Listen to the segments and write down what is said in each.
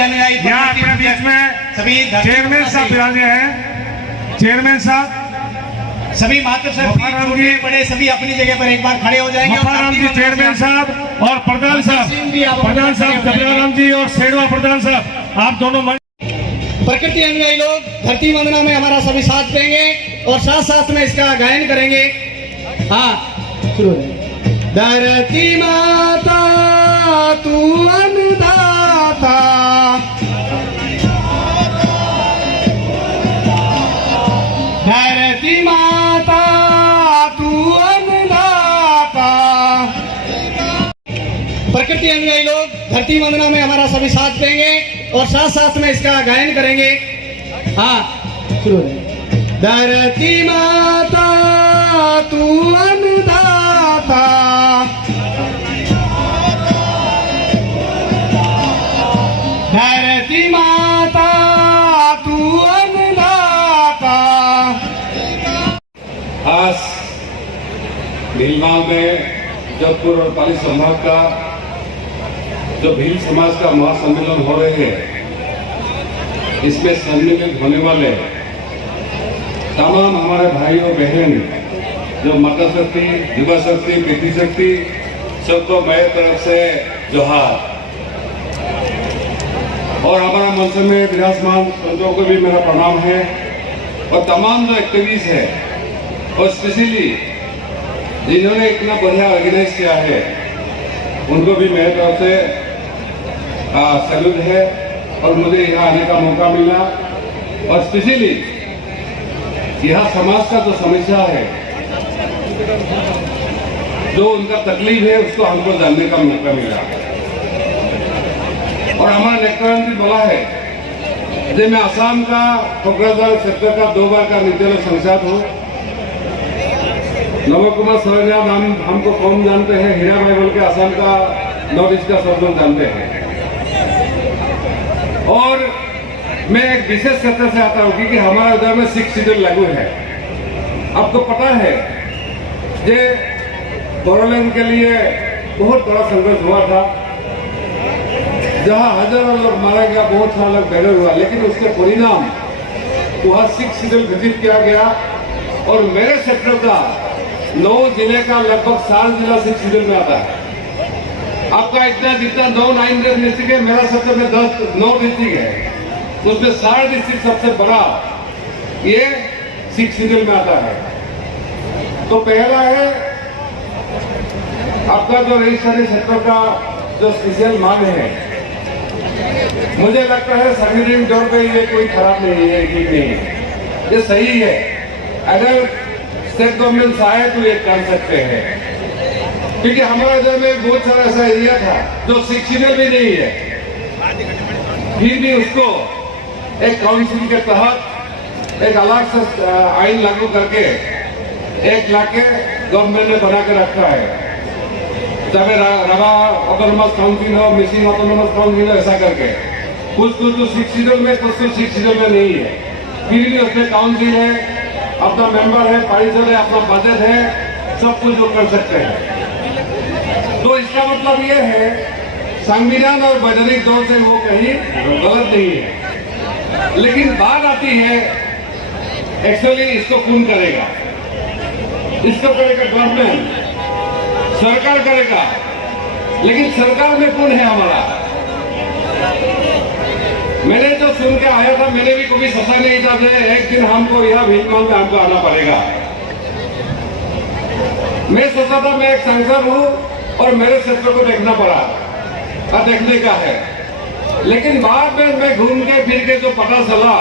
अनुयायी यहाँ अपने बीच में सभी चेयरमैन साहब विराजे हैं। चेयरमैन साहब, सभी मातृ छोटे बड़े सभी अपनी जगह पर एक बार खड़े हो जाएंगे। मफाराम जी चेयरमैन साहब और प्रधान साहब जबराराम जी और सेड़वा प्रधान साहब, आप दोनों प्रकृति अनुयायी लोग धरती वंदना में हमारा सभी साथ देंगे और साथ साथ में इसका गायन करेंगे। हाँ, शुरू हो। धरती माता तू अन्नदाता, धरती माता तू अन्नदाता। प्रकृति अनुयायी लोग धरती वंदना में हमारा सभी साथ देंगे और साथ साथ में इसका गायन करेंगे। हाँ, शुरू हो। धरती माता तू अन्नदाता, धरती माता तू अन्नदाता। आज भीलवाल में जोधपुर और पाली संभाग का जो भील समाज का महासम्मेलन हो रहे हैं, इसमें सम्मिलित होने वाले तमाम हमारे भाइयों बहन जो माता शक्ति, युवा शक्ति, बेटी शक्ति, सबको मेरी तरफ से जोहार। और हमारा मंच में विराजमान संतों को भी मेरा प्रणाम है और तमाम जो एक्टिविस्ट है और स्पेशली जिन्होंने इतना बढ़िया ऑर्गेनाइज किया है, उनको भी मेरी तरफ से सैल्यूट है। और मुझे यहाँ आने का मौका मिला और स्पेशली यहाँ समाज का जो समस्या है, जो उनका तकलीफ है, उसको हमको जानने का मौका मिला। और हमारा नेतृत्व भी बोला है कि मैं असम का कोकराझार क्षेत्र का 2 बार का निर्दलीय सांसद हूँ। नव कुमार सरंजाम हमको कौन जानते हैं, हीरा भाई बोल के असम का नॉर्थ ईस्ट का सब लोग जानते हैं। और मैं एक विशेष क्षेत्र से आता हूँ क्योंकि हमारे उधर में 6 शेड्यूल लागू है। आपको पता है कि बोडोलैंड के लिए बहुत बड़ा संघर्ष हुआ था, जहां हजारों लोग मारा गया, बहुत सारा लोग बेघर हुआ, लेकिन उसके परिणाम वहां 6 शेड्यूल घोषित किया गया। और मेरे सेक्टर का 9 जिले का लगभग 7 जिला 6 शेड्यूल में आता है। आपका इतना जितना 9 डिस्ट्रिक्ट है, मेरा सेक्टर में 9 डिस्ट्रिक्ट है, उसमें 7 डिस्ट्रिक्ट सबसे बड़ा ये 6 शेड्यूल में आता है। तो पहला है आपका जो रजिस्ट्रेशन क्षेत्र का जो स्पेशल मांग है, मुझे लगता है संविधानिक तौर पे ये कोई खराब नहीं है, ठीक नहीं है, ये सही है। अगर स्टेट गवर्नमेंट चाहे तो ये कर सकते हैं, क्योंकि हमारे इधर में बहुत सारा ऐसा एरिया था जो 6 शेड्यूल भी नहीं है, फिर भी उसको एक काउंसिल के तहत एक अलग से आइन लागू करके एक लाके गवर्नमेंट ने बना के रखा है। चाहे रवा ऑटोनोमस काउंसिल हो, मिसिंग ऑटोनोमस काउंसिल हो, ऐसा करके कुछ तो 6 शेड्यूल में, कुछ तो 6 शेड्यूल में नहीं है, फिर भी उसमें काउंसिल है, अपना मेंबर है, पारिषद है, अपना बजट है, सब कुछ वो कर सकते हैं। तो इसका मतलब ये है संविधान और वैधानिक तौर से वो कहीं गलत नहीं है, लेकिन बात आती है एक्चुअली इसको कौन करेगा? इसको करेगा गवर्नमेंट, सरकार करेगा, लेकिन सरकार में कौन है हमारा? मैंने जो सुन के आया था, मैंने भी कभी सोचा नहीं था कि एक दिन हमको यहाँ भीलवाल में हमको आना पड़ेगा। मैं सोचा था मैं एक सांसद हूँ और मेरे क्षेत्र को देखना पड़ा, देखने का है, लेकिन बाद में मैं घूम के फिर के जो पता चला,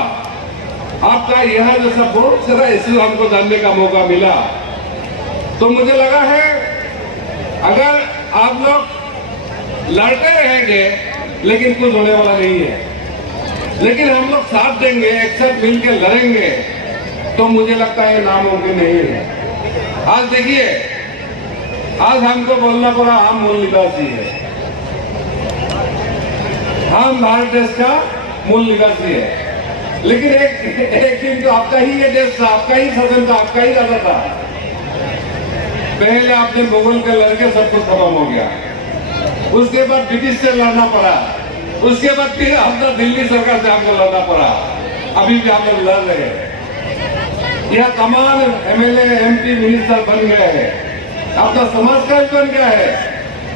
आपका यहाँ जैसा बहुत सारा इश्यू हमको जानने का मौका मिला, तो मुझे लगा है अगर आप लोग लड़ते रहेंगे लेकिन कुछ होने वाला नहीं है, लेकिन हम लोग साथ देंगे, एक साथ मिलकर लड़ेंगे, तो मुझे लगता है नामुमकिन नहीं है। आज देखिए, आज हमको बोलना पड़ा हम मूल निवासी है, हम भारत देश का मूल निवासी है, लेकिन एक दिन तो आपका ही ये देश था, आपका ही शासन था, आपका ही राजा था। पहले आपने मुगल के लड़के सब कुछ खत्म हो गया, उसके बाद ब्रिटिश से लड़ना पड़ा, उसके बाद फिर हम तो दिल्ली सरकार से हमको लड़ना पड़ा, अभी भी हम लोग लड़ रहे हैं। यह तमाम एमएलए एमपी मिनिस्टर बन गए हैं, अपना समाज का भी बन गया है,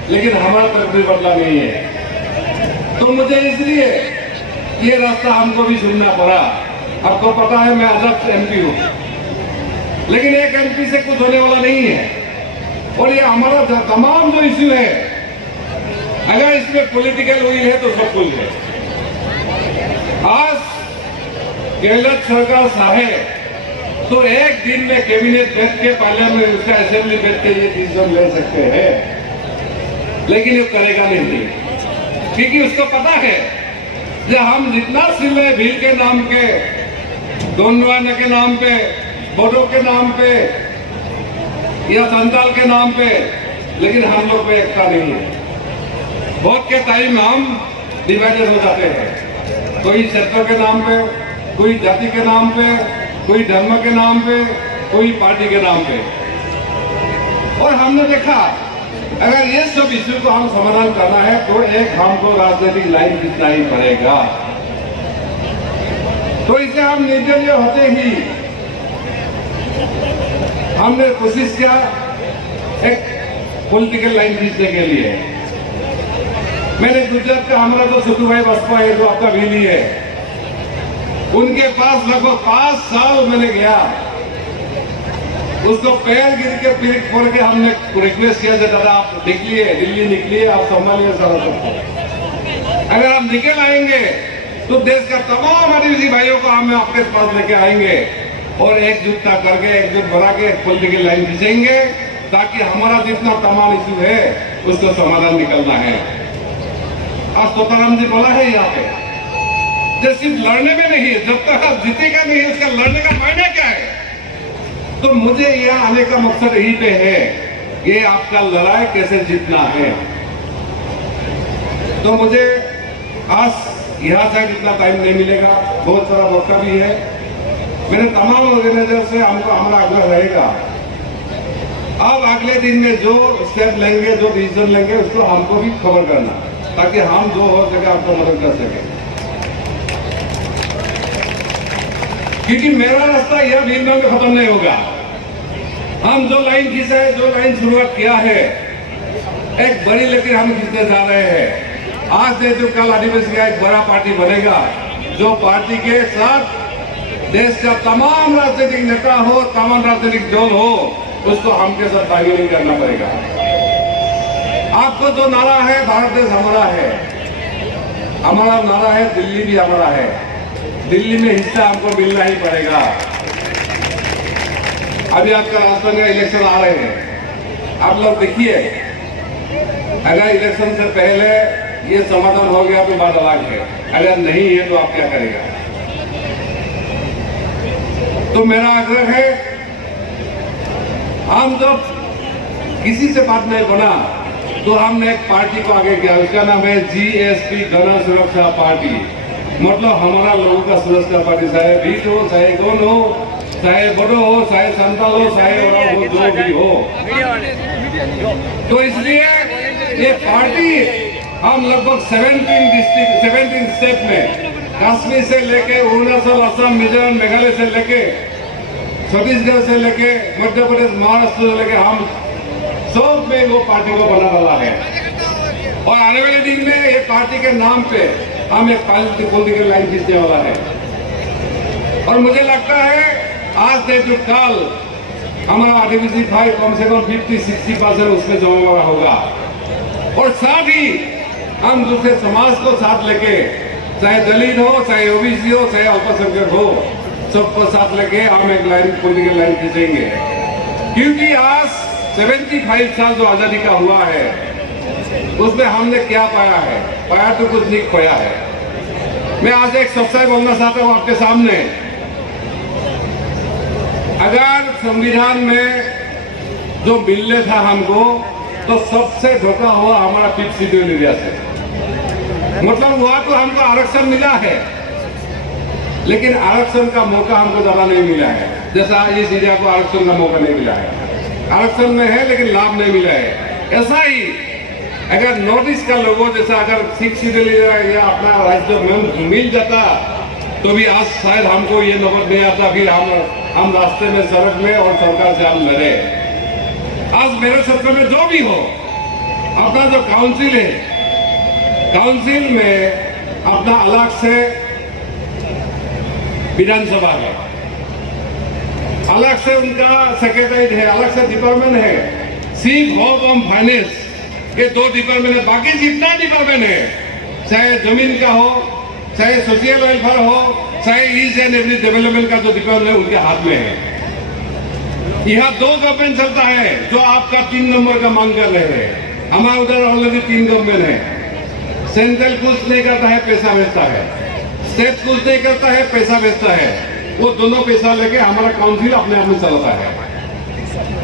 लेकिन हमारा तकदीर बदला नहीं है। तो मुझे इसलिए ये रास्ता हमको भी चुनना पड़ा। आपको पता है मैं अलग एमपी हूँ, लेकिन एक एमपी से कुछ होने वाला नहीं है। और ये हमारा तमाम जो इश्यू है, अगर इसमें पॉलिटिकल हुई है तो सब कुछ है। आज गहलोत सरकार चाहे तो एक दिन में कैबिनेट बैठ के पार्लियामेंट उसका असेंबली बैठ के ये डिसीजन ले सकते हैं, लेकिन ये करेगा नहीं, क्योंकि उसको पता है कि हम जितना सिले भील के नाम पे, गोंडवाना के नाम पे, बोडो के नाम पे या संताल के नाम पे, लेकिन हम लोग में एकता नहीं है। वोट के टाइम हम डिवाइडेड हो जाते हैं, कोई क्षेत्र के नाम पे, कोई जाति के नाम पे, कोई धर्म के नाम पे, कोई पार्टी के नाम पे। और हमने देखा अगर ये सब इश्यू को हम समाधान करना है तो एक हमको राजनीतिक लाइन खींचना ही पड़ेगा। तो इसे हम निर्दलीय होते ही हमने कोशिश किया एक पॉलिटिकल लाइन खींचने के लिए। मैंने गुजरात का हमारा जो छोटू भाई बसपा है, जो आपका भीली है, उनके पास लगभग 5 साल मैंने गया, उसको पैर गिर के पीठ फोड़ के हमने रिक्वेस्ट किया था, दादा आप निकलिए, दिल्ली निकलिए, आप संभालिए सारा सब। अगर हम निकल आएंगे तो देश का तमाम आदिवासी भाइयों को हम आपके पास लेके आएंगे और एकजुटता करके, एकजुट बना के पॉलिटिकल लाइन खींचेंगे, ताकि हमारा जितना तमाम इश्यू है उसको समाधान निकलना है। आज तोताराम जी बोला है यहाँ पे, जो सिर्फ लड़ने में नहीं, जब तक आप जीतेगा नहीं उसका लड़ने का मायने क्या है। तो मुझे यहाँ आने का मकसद यही पे है, ये आपका लड़ाई कैसे जीतना है। तो मुझे आज यहाँ से जितना टाइम नहीं मिलेगा, बहुत सारा मौका भी है। मेरे तमाम ऑर्गेनाइजर से हमको हमारा आग्रह रहेगा, अब अगले दिन में जो स्टेप लेंगे, जो डिसीजन लेंगे, उसको हमको भी खबर करना, ताकि हम जो हो सके आपको मदद कर सके। क्योंकि मेरा रास्ता यह भील में खत्म नहीं होगा। हम जो लाइन खींचा है, जो लाइन शुरुआत किया है, एक बड़ी लेकर हम खींचने जा रहे हैं। आज से जो कल आदिवासी का एक बड़ा पार्टी बनेगा, जो पार्टी के साथ देश का तमाम राजनीतिक नेता हो, तमाम राजनीतिक दल हो, उसको हमके साथ बार्गेनिंग करना पड़ेगा। आपको जो नारा है भारत देश हमारा है, हमारा नारा है दिल्ली भी हमारा है, दिल्ली में हिस्सा हमको मिलना ही पड़ेगा। अभी आपका राजस्थान का इलेक्शन आ रहे हैं, आप लोग देखिए, अगर इलेक्शन से पहले ये समाधान हो गया तो बात अलग है, अगर नहीं है तो आप क्या करेगा। तो मेरा आग्रह है, हम जब किसी से बात नहीं बना तो हमने एक पार्टी को आगे किया, उसका नाम है जीएसपी गण सुरक्षा पार्टी। मतलब हमारा लोगों का सुरक्षा पार्टी, चाहे भील हो, चाहे गोंड हो, चाहे बोडो हो, चाहे संताल हो, चाहे ओराव हो, जो भी हो। तो इसलिए ये पार्टी हम लगभग 17 डिस्ट्रिक्ट, 17 स्टेट में, कश्मीर से लेके अरुणाचल, असम, मिजोरम, मेघालय से लेके छत्तीसगढ़ से लेके मध्य प्रदेश, महाराष्ट्र से लेके हम सब में वो पार्टी को बना डाला है। और आने वाले दिन में ये पार्टी के नाम पे हम एक पॉलिटिकल लाइन खींचने वाला है। और मुझे लगता है आज से जो कल हमारा आदिवासी भाई कम से कम 50-60% उसमें जमा हुआ होगा। और साथ ही हम दूसरे समाज को साथ लेके, चाहे दलित हो, चाहे ओबीसी हो, चाहे अल्पसंख्यक हो, सबको साथ लेके हम एक लाइन, पॉलिटिकल लाइन खींचेंगे। क्योंकि आज 75 साल जो आजादी का हुआ है, उसमें हमने क्या पाया है? पाया तो कुछ नहीं, खोया है। मैं आज एक सच्चाई बोलना चाहता हूं आपके सामने। अगर संविधान में जो मिलने था हमको, तो सबसे धोखा हुआ हमारा 5th शेड्यूल एरिया से। मतलब वहां तो हमको आरक्षण मिला है, लेकिन आरक्षण का मौका हमको ज्यादा नहीं मिला है। जैसा इस एरिया को आरक्षण का मौका नहीं मिला है, आरक्षण में है लेकिन लाभ नहीं मिला है। ऐसा ही अगर नॉर्थ ईस्ट का लोगों जैसा अगर 6 सीटें या अपना राज्य में मिल जाता तो भी आज शायद हमको ये नौबत नहीं आता कि हम रास्ते में सड़क में और सरकार से हम लड़े। आज मेरे सरकार में जो भी हो, अपना जो काउंसिल है, काउंसिल में अपना अलग से विधानसभा है, अलग से उनका सेक्रेटरीट है, अलग से डिपार्टमेंट है, चीफ होम और फाइनेंस, ये 2 डिपार्टमेंट है। बाकी जितना डिपार्टमेंट है, चाहे जमीन का हो, चाहे सोशल वेलफेयर हो, चाहे ईच एंड एवरी डेवलपमेंट का जो डिपार्टमेंट है उनके हाथ में है। यहाँ 2 गवर्नमेंट चलता है जो आपका 3 नंबर का मांग कर रहे हैं। हमारे उधर ऑलरेडी 3 गवर्नमेंट है। सेंट्रल कुछ नहीं करता है, पैसा भेजता है, स्टेट कुछ नहीं करता है, पैसा भेजता है। वो दोनों पैसा लेके हमारा काउंसिल अपने आप में चलता है।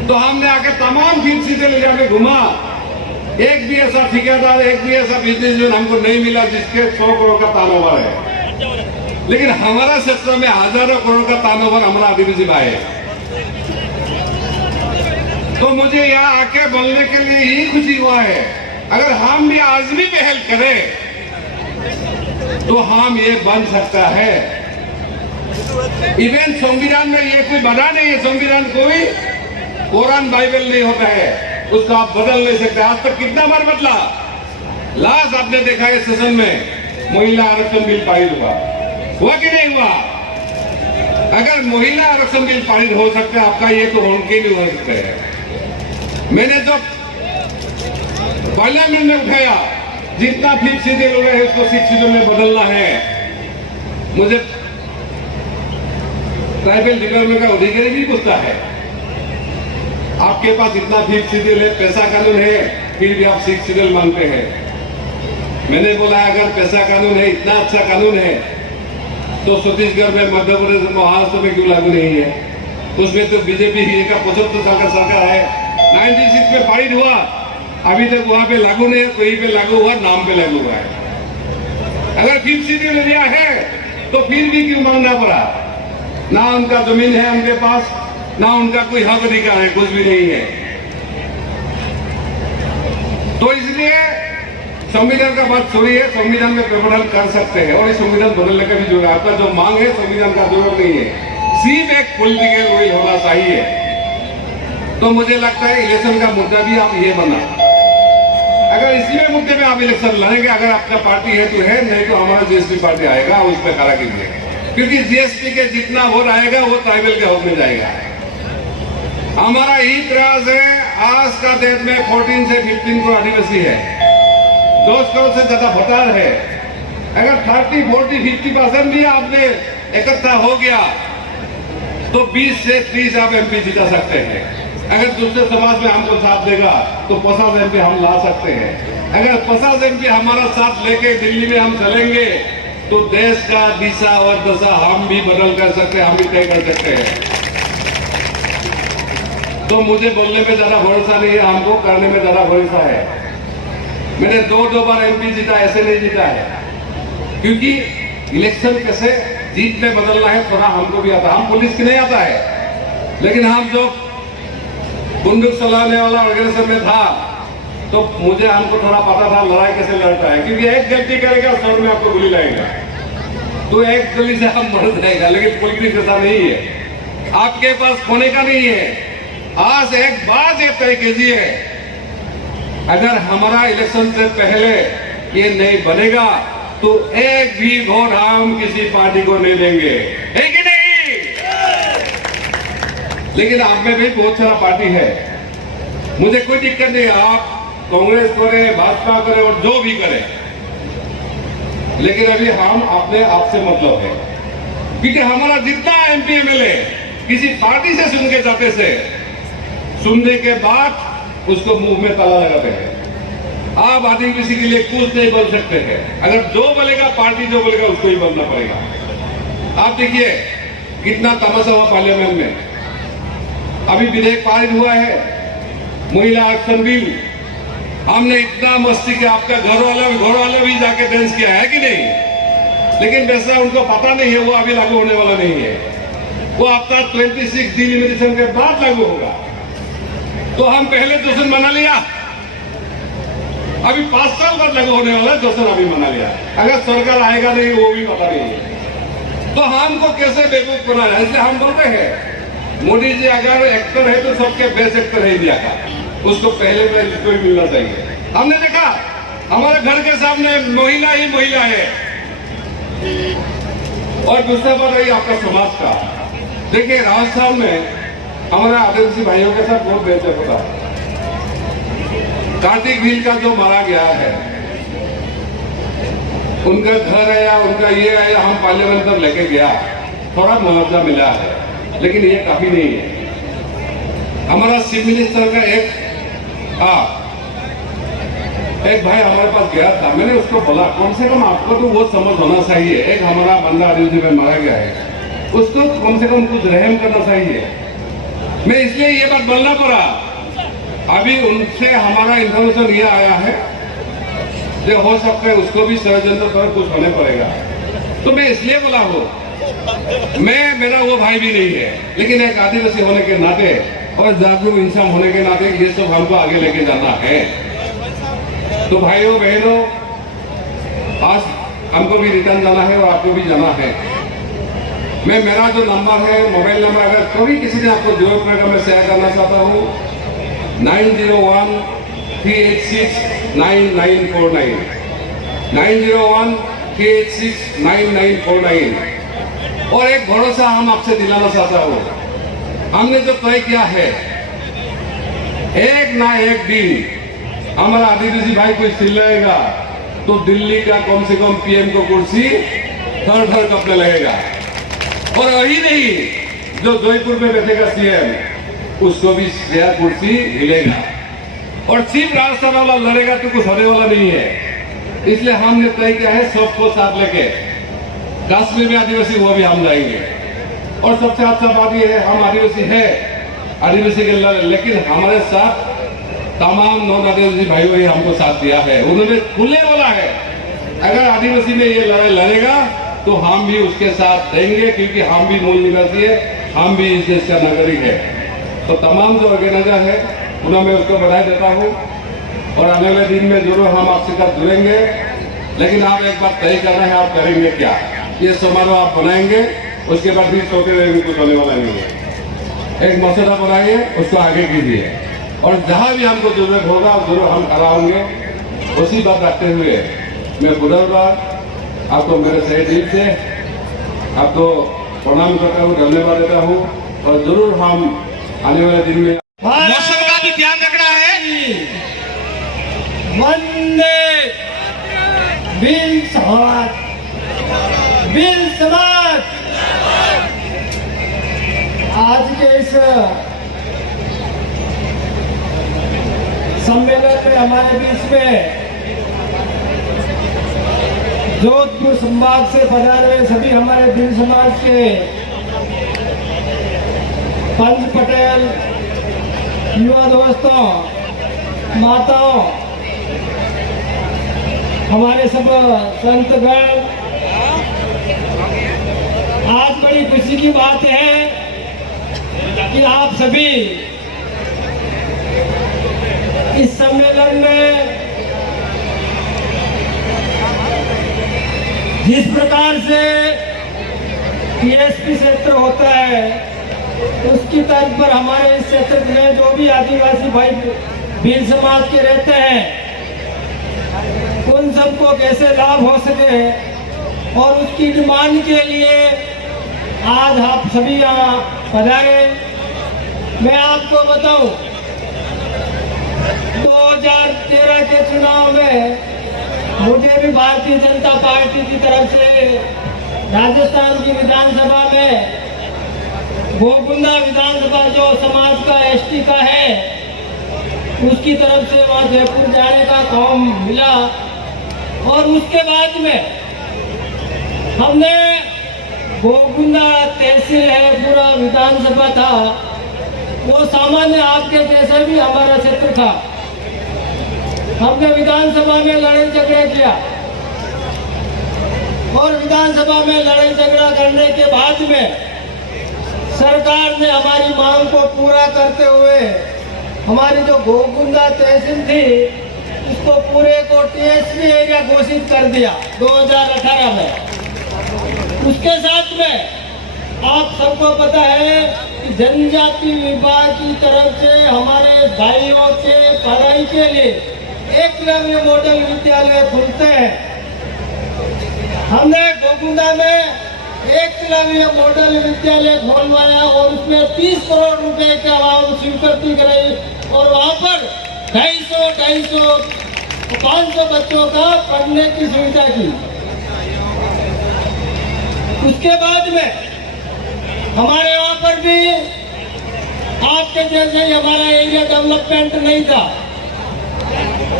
तो हमने आके तमाम 5 सीटें ले जाके घुमा, एक भी ऐसा ठेकेदार, एक भी ऐसा बिजनेसमैन हमको नहीं मिला जिसके 100 करोड़ का टर्नओवर है। लेकिन हमारा सेक्टर में हजारों करोड़ का टर्नओवर हमारा आदिवासी भाई है। तो मुझे यहाँ आके बोलने के लिए ही खुशी हुआ है, अगर हम भी आज भी पहल करें तो हम ये बन सकता है। इवन संविधान में ये कोई बाधा नहीं है, संविधान कोई कुरान बाइबल नहीं होता है, उसको आप बदल नहीं सकते। आज तक कितना बार बदला? लास्ट आपने देखा है सेशन में महिला आरक्षण बिल पारित हुआ कि नहीं हुआ? अगर महिला आरक्षण बिल पारित हो सकता है आपका, ये तो उनके नहीं हो सकते है। मैंने तो पार्लियामेंट में उठाया, जितना 5 सीटें लोग हैं उसको 6 सीटों में बदलना है। मुझे ट्राइबल डिपार्टमेंट का अधिकारी भी पूछता है, आपके पास इतना 5 सीटें है, पैसा कानून है, फिर भी आप 6 सीटें मांगते हैं। मैंने बोला अगर पैसा कानून है, इतना अच्छा कानून है, तो छत्तीसगढ़ में, मध्य प्रदेश, महाराष्ट्र में क्यों लागू नहीं है? उसमें तो बीजेपी ही का 75 साल का सरकार है, 96 में पारित हुआ, अभी तक वहां पे लागू नहीं है, कहीं पे लागू हुआ, नाम पे लागू हुआ है। अगर 5 सीटें ले लिया है तो फिर भी क्यों मांगना पड़ा? ना उनका जमीन है उनके पास, ना उनका कोई हक अधिकार है, कुछ भी नहीं है। तो इसलिए संविधान का बात छोड़िए, संविधान में परिवर्तन कर सकते हैं और इस संविधान बदलने का भी जरूरत है। आपका जो मांग है संविधान का जरूरत नहीं है, सिर्फ एक पॉलिटिकल विल होना चाहिए। तो मुझे लगता है इलेक्शन का मुद्दा भी आप ये बना, अगर इसी मुद्दे पे आप इलेक्शन लड़ेंगे, अगर आपका पार्टी है तो है, नहीं तो हमारा जीएसपी पार्टी आएगा, उस पर खड़ा कीजिए, क्योंकि जीएसपी के जितना वोट आएगा वो ट्राइबल के हक में जाएगा। हमारा ही प्रयास है, आज का डेट में 14 से 15 करोड़ आदिवासी है, 10 करोड़ से ज्यादा वोटर है। अगर 30, 40, 50% भी आपने इकट्ठा हो गया तो 20 से 30 आप एमपी जिता सकते हैं। अगर दूसरे समाज में हमको साथ देगा तो 50 एमपी हम ला सकते हैं। अगर 50 एमपी हमारा साथ लेके दिल्ली में हम चलेंगे तो देश का दिशा और दशा हम भी बदल कर सकते हैं, हम भी तय कर सकते हैं। तो मुझे बोलने में ज्यादा भरोसा नहीं है, हमको करने में ज्यादा भरोसा है। मैंने 2 बार एमपी जीता, ऐसे नहीं जीता है, क्योंकि इलेक्शन कैसे जीत में बदलना है थोड़ा हमको भी आता है। हम पुलिस की नहीं आता है, लेकिन हम जो बंदूक चलाने वाला ऑर्गेनाइजेशन में था तो मुझे हमको थोड़ा पता था लड़ाई कैसे लड़ता है, क्योंकि एक गलती करेगा सर में आपको गोली लगेगा, तो एक गोली से हम मर जाएगा। लेकिन पुलिस ऐसा नहीं है, आपके पास खोने का नहीं है। आज एक बात ये तय कीजिए, अगर हमारा इलेक्शन से पहले ये नहीं बनेगा तो एक भी वोट हम किसी पार्टी को नहीं देंगे, है कि नहीं? लेकिन आप में भी बहुत सारा पार्टी है, मुझे कोई दिक्कत नहीं, आप कांग्रेस करे, भाजपा करे और जो भी करे, लेकिन अभी हम अपने आप से मतलब है, क्योंकि हमारा जितना एमपी एमएलए किसी पार्टी से सुन के जाते से, सुनने के बाद उसको मुंह में ताला लगाते हैं। आप आदिवासी के लिए कुछ नहीं बोल सकते हैं, अगर जो बोलेगा पार्टी जो बोलेगा उसको ही बोलना पड़ेगा। आप देखिए कितना तमाशा हुआ पार्लियामेंट में, अभी विधेयक पारित हुआ है महिला आरक्षण बिल, हमने इतना मस्ती किया, आपका घर वाले भी जाके डांस किया है कि नहीं? लेकिन वैसा उनको पता नहीं है, वो अभी लागू होने वाला नहीं है, वो आपका 26 डिलिमिटेशन के बाद लागू होगा। तो हम पहले जश्न मना लिया, अभी 5 साल बाद लागू होने वाला है, जश्न अभी मना लिया। अगर सरकार आएगा नहीं वो भी पता नहीं है। तो हमको कैसे बेवकूफ बनाना है, इसलिए हम बोलते हैं मोदी जी अगर एक्टर है तो सबके बेस्ट एक्टर है इंडिया का, उसको पहले प्राइज उसको ही मिलना चाहिए। हमने देखा हमारे घर के सामने महिला ही महिला है। और दूसरा बात रही आपका समाज का, देखिए राजस्थान में हमारे आदिवासी भाइयों के साथ बहुत बेइज्जत होता है। कार्तिक भील का जो मारा गया है, उनका घर है या उनका ये है, या हम पार्लियामेंट तक लेके गया, थोड़ा मुआवजा मिला है, लेकिन ये काफी नहीं है। हमारा चीफ मिनिस्टर का एक भाई हमारे पास गया था, मैंने उसको बोला कम से कम आपको तो वो समझ होना चाहिए, एक हमारा बंदा आदिवासी में मारा गया है, उसको कम से कम कुछ रहम करना चाहिए। मैं इसलिए ये बात बोलना पड़ा, अभी उनसे हमारा इंफॉर्मेशन ये आया है जो हो सकता है उसको भी षड्यंत्र पर कुछ होने पड़ेगा। तो मैं इसलिए बोला हूँ, मेरा वो भाई भी नहीं है, लेकिन एक आदिवासी होने के नाते और जागरूक इंसान होने के नाते ये सब हमको आगे लेके जाना है। तो भाइयों बहनों, आज हमको भी रिटर्न जाना है और आपको भी जाना है। मेरा जो नंबर है, मोबाइल नंबर, अगर कभी किसी ने आपको जरूरत पड़ेगा मैं शेयर करना चाहता हूँ 9013869949 9013869949। और एक भरोसा हम आपसे दिलाना चाहता हूँ, हमने जो तय किया है, एक ना एक दिन हमारा आदिवासी भाई कोई चिल्लाएगा तो दिल्ली का कम से कम पीएम को कुर्सी थर थर कपने लगेगा। और वही नहीं, जो जयपुर में बैठेगा सीएम, उसको भी यह कुर्सी मिलेगा। और सिर्फ राजस्थान वाला लड़ेगा तो कुछ होने वाला नहीं है। इसलिए हमने तय किया है सबको साथ लेके, कश्मीर में आदिवासी वो भी हम जाएंगे। और सबसे अच्छा बात यह है, हम आदिवासी है, आदिवासी के लेकिन हमारे साथ तमाम नॉन आदिवासी भाइयों ने हमको साथ दिया है। उन्होंने खुले बोला है अगर आदिवासी में ये लड़ाई लड़ेगा तो हम भी उसके साथ रहेंगे, क्योंकि हम भी मूल निवासी है, हम भी इस देश का नागरिक है। तो तमाम जो ऑर्गेनाइजर है उन्हें मैं उसको बधाई देता हूँ। और आने वाले दिन में जरूर हम आपसे साथ जुड़ेंगे, लेकिन आप एक बात तय करना है, आप करेंगे क्या? ये समारोह आप बनाएंगे, उसके बाद फिर सोते रहेंगे, कुछ होने वाला नहीं है। एक मसौदा बनाइए, उसको आगे कीजिए, और जहां भी हमको जरूरत होगा जरूर हम खड़ा होंगे। उसी बात रखते हुए मैं बुधवार आपको मेरे सही दिल से आपको प्रणाम करता हूँ, धन्यवाद देता हूँ। और जरूर हम आने वाले दिन में मौसम का भी ध्यान रखना है। वंदे बिल समाज, बिल समाज। आज के इस सम्मेलन में हमारे बीच में जोधपुर संभाग से पधारे हुए सभी हमारे बिल समाज के पंच पटेल, युवा दोस्तों, माताओं, हमारे सब संतगण, आज बड़ी खुशी की बात है कि आप सभी इस सम्मेलन में जिस प्रकार से टीएसपी क्षेत्र होता है, उसकी तर्ज पर हमारे इस क्षेत्र में जो भी आदिवासी भाई भील समाज के रहते हैं, उन सबको कैसे लाभ हो सके और उसकी डिमांड के लिए आज आप सभी यहाँ पधारे। मैं आपको बताऊं, 2013 के चुनाव में मुझे भी भारतीय जनता पार्टी की तरफ से राजस्थान की विधानसभा में गोकुंदा विधानसभा जो समाज का एसटी का है, उसकी तरफ से वहां जयपुर जाने का काम मिला। और उसके बाद में हमने गोकुंदा तहसील है, पूरा विधानसभा था, वो सामान्य आपके जैसे भी हमारा क्षेत्र था। हमने विधानसभा में लड़ाई झगड़ा किया और विधानसभा में लड़ाई झगड़ा करने के बाद में सरकार ने हमारी मांग को पूरा करते हुए हमारी जो गोकुंदा तहसील थी उसको पूरे को टीएसपी एरिया घोषित कर दिया 2018 में। उसके साथ में आप सबको पता है कि जनजाति विभाग की तरफ से हमारे भाइयों के पढ़ाई के लिए एकलव्य मॉडल विद्यालय खुलते हैं। हमने गोकुंदा में एकलव्य मॉडल विद्यालय खोलवाया और उसमें 30 करोड़ रुपए का वहाँ स्वीकृति कराई और वहाँ पर 250 500 बच्चों का पढ़ने की सुविधा की। उसके बाद में हमारे वहाँ पर भी आपके जैसे ही हमारा एरिया डेवलपमेंट नहीं था।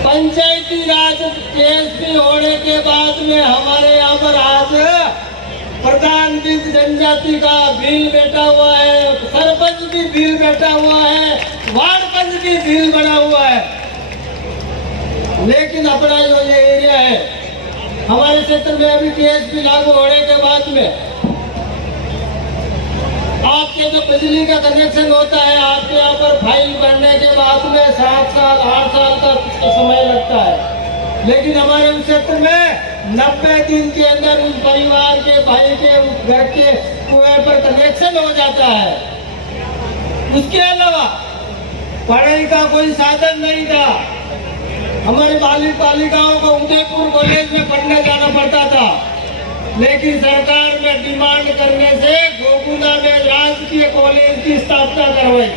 पंचायती राज टीएसपी होने के बाद में हमारे यहाँ पर आज प्रधान जनजाति का बिल बैठा हुआ है, सरपंच की बिल बैठा हुआ है, वार्ड पंच की बिल बना हुआ है। लेकिन अपना जो ये एरिया है हमारे क्षेत्र में अभी टीएसपी लागू होने के बाद में आपके जो बिजली का कनेक्शन होता है आपके यहाँ पर फाइल भरने के बाद में 7 साल 8 साल का समय लगता है। लेकिन हमारे उस क्षेत्र में 90 दिन के अंदर उस परिवार के भाई के उस घर के कुएं पर कनेक्शन हो जाता है। उसके अलावा पढ़ाई का कोई साधन नहीं था। हमारे बालिक बालिकाओं को उदयपुर कॉलेज में पढ़ने जाना पड़ता था। लेकिन सरकार में डिमांड करने से गोकुंदा में राजकीय कॉलेज की स्थापना करवाई।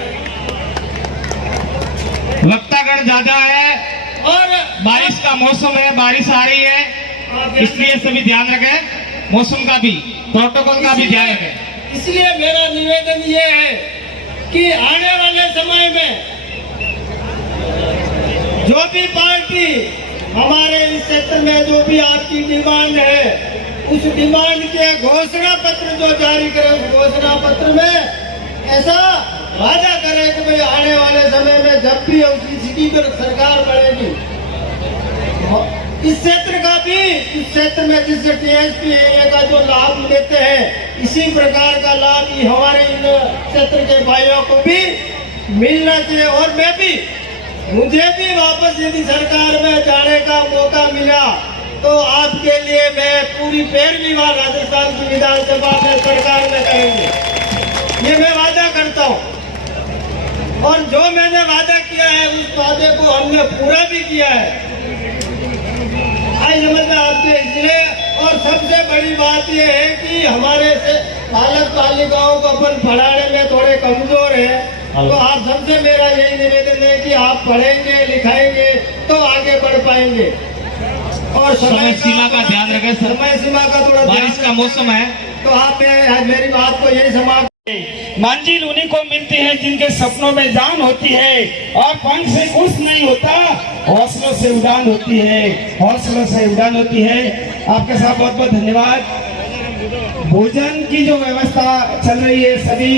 वक्तागण ज्यादा है और बारिश का मौसम है, बारिश आ रही है, इसलिए सभी ध्यान रखें, मौसम का भी, प्रोटोकॉल का भी ध्यान रखें। इसलिए मेरा निवेदन ये है कि आने वाले समय में जो भी पार्टी हमारे इस क्षेत्र में जो भी आपकी डिमांड है उस डिमांड के घोषणा पत्र जो जारी करे उस घोषणा पत्र में ऐसा वादा करे कि भाई आने वाले समय में जब भी उसकी सिटी पर सरकार बढ़ेगी इस क्षेत्र का भी, इस क्षेत्र में जिससे टीएसपी एरिया का जो लाभ लेते हैं इसी प्रकार का लाभ हमारे इन क्षेत्र के भाइयों को भी मिलना चाहिए। और मैं भी, मुझे भी वापस यदि सरकार में जाने का मौका मिला तो आपके लिए मैं पूरी पैरवी बार राजस्थान की विधानसभा में सरकार में करेंगे, ये मैं वादा करता हूँ। और जो मैंने वादा किया है उस वादे को हमने पूरा भी किया है। आज समझ में आपके इसलिए, और सबसे बड़ी बात यह है कि हमारे से बालक बालिकाओं को अपन पढ़ाने में थोड़े कमजोर है, तो आप सबसे मेरा यही निवेदन है कि आप पढ़ेंगे लिखाएंगे तो आगे बढ़ पाएंगे। और समय सीमा का ध्यान रखें सर, समय सीमा का थोड़ा बारिश का मौसम है तो आप मेरी बात को यही समाप्त। मंजिल उन्हीं को मिलती है जिनके सपनों में जान होती है और पंख से कुछ नहीं होता, हौसलों से उड़ान होती है, हौसलों से उड़ान होती है। आपके साथ बहुत बहुत धन्यवाद। भोजन की जो व्यवस्था चल रही है सभी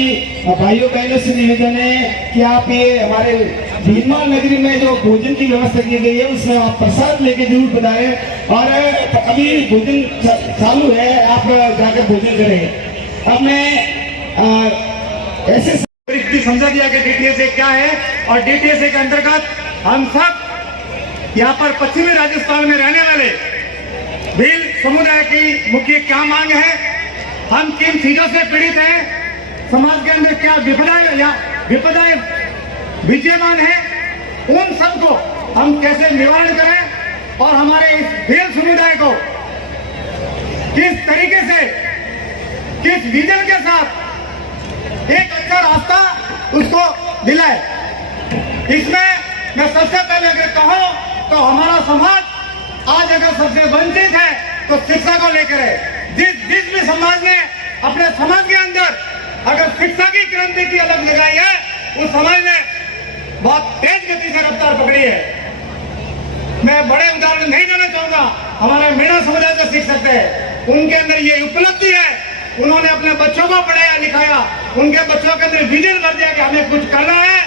भाइयों बहनों से निवेदन है कि आप ये हमारे भीनमाल नगरी में जो भोजन की व्यवस्था की गई है उसमें आप प्रसाद लेके जरूर पधारें। और अभी भोजन चालू है, आप जाकर भोजन करें। अब मैं ऐसे समझा दिया कि डीटीएसए क्या है और डीटीएसए के अंतर्गत हम सब यहाँ पर पश्चिमी राजस्थान में रहने वाले भील समुदाय की मुख्य क्या मांग है, हम किन चीजों से पीड़ित हैं, समाज के अंदर क्या विपदाएं विद्यमान है, उन सबको हम कैसे निवारण करें और हमारे इस भील समुदाय को किस तरीके से, किस विजन के साथ एक अच्छा रास्ता उसको दिलाए। इसमें मैं सबसे पहले अगर कहूं तो हमारा समाज आज अगर सबसे वंचित है तो शिक्षा को लेकर है। जिस भी समाज ने अपने समाज के अंदर अगर शिक्षा की क्रांति की अलग लगाई है उस समाज ने बहुत तेज गति से रफ्तार पकड़ी है। मैं बड़े उदाहरण नहीं देना चाहूंगा, हमारे मीणा समुदाय से सीख सकते हैं, उनके अंदर ये उपलब्धि है, उन्होंने अपने बच्चों को पढ़ाया लिखाया, उनके बच्चों के अंदर विजन भर दिया कि हमें कुछ करना है।